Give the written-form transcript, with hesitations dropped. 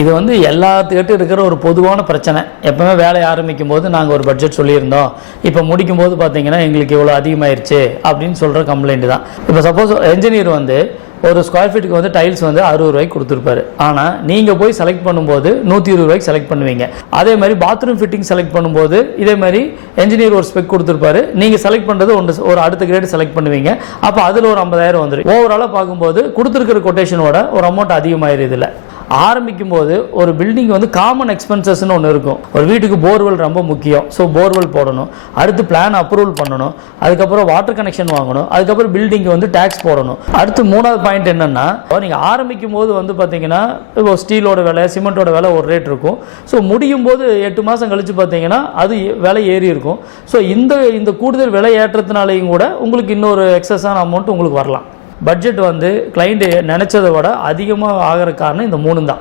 இது வந்து எல்லாத்துக்கிட்ட இருக்கிற ஒரு பொதுவான பிரச்சனை. எப்பவுமே வேலையை ஆரம்பிக்கும் போது நாங்கள் ஒரு பட்ஜெட் சொல்லியிருந்தோம், இப்போ முடிக்கும் போது பார்த்தீங்கன்னா எங்களுக்கு இவ்வளோ அதிகமாயிருச்சு அப்படின்னு சொல்கிற கம்ப்ளைண்ட் தான். இப்போ சப்போஸ் என்ஜினியர் வந்து ஒரு ஸ்கொயர் ஃபீட்டுக்கு வந்து டைல்ஸ் வந்து 60 ரூபாய்க்கு கொடுத்துருப்பாரு. ஆனால் நீங்கள் போய் செலக்ட் பண்ணும்போது 120 ரூபாய்க்கு செலக்ட் பண்ணுவீங்க. அதே மாதிரி பாத்ரூம் ஃபிட்டிங் செலக்ட் பண்ணும்போது இதே மாதிரி என்ஜினியர் ஒரு ஸ்பெக் கொடுத்துருப்பாரு, நீங்கள் செலக்ட் பண்ணுறது ஒரு அடுத்த கிரேட் செலக்ட் பண்ணுவீங்க. அப்போ அதில் ஒரு 50,000 வந்துடும். ஓவராலாக பார்க்கும்போது கொடுத்துருக்கிற கொட்டேஷனோட ஒரு அமௌண்ட் அதிகமாயிருது. இல்லை ஆரம்பிக்கும் போது ஒரு பில்டிங் வந்து காமன் எக்ஸ்பென்சஸ்ன்னு ஒன்று இருக்கும். ஒரு வீட்டுக்கு போர்வெல் ரொம்ப முக்கியம். ஸோ போர்வெல் போடணும், அடுத்து பிளான் அப்ரூவல் பண்ணணும், அதுக்கப்புறம் வாட்டர் கனெக்ஷன் வாங்கணும், அதுக்கப்புறம் பில்டிங்க்கு வந்து டேக்ஸ் போடணும். அடுத்து மூணாவது பாயிண்ட் என்னன்னா, நீங்கள் ஆரம்பிக்கும் போது வந்து பார்த்தீங்கன்னா இப்போ ஸ்டீலோட விலை சிமெண்ட்டோட விலை ஒரு ரேட் இருக்கும். ஸோ முடியும் போது 8 மாதம் கழிச்சு பார்த்தீங்கன்னா அது விலை ஏறி இருக்கும். ஸோ இந்த கூடுதல் விலை ஏற்றத்தினாலையும் கூட உங்களுக்கு இன்னொரு எக்ஸஸான அமௌண்ட் உங்களுக்கு வரலாம். பட்ஜெட் வந்து கிளைண்ட் நினைச்சதை விட அதிகமாக ஆகிற காரணம் இந்த 3 தான்.